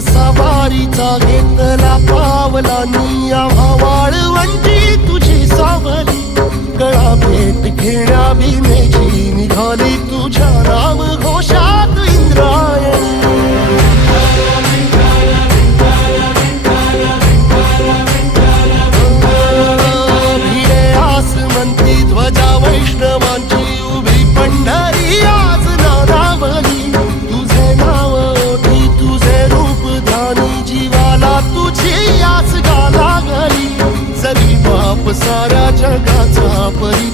सवारीचा घेतला पावलांनी आम्हा वाळवंटी तुझी सावली गळा भेट घेण्या भीमेची निघाली तुझ्या नाम घोषात इंद्रायणी भिडे आसमंती ध्वजा वैष्णवांची उभी पंढरी आज नानावली तुझे नाव ओठी तुझे रूप ध्यानी जीवाला तुझी आस गा लागली जरी बाप साऱ्या जगाचा परी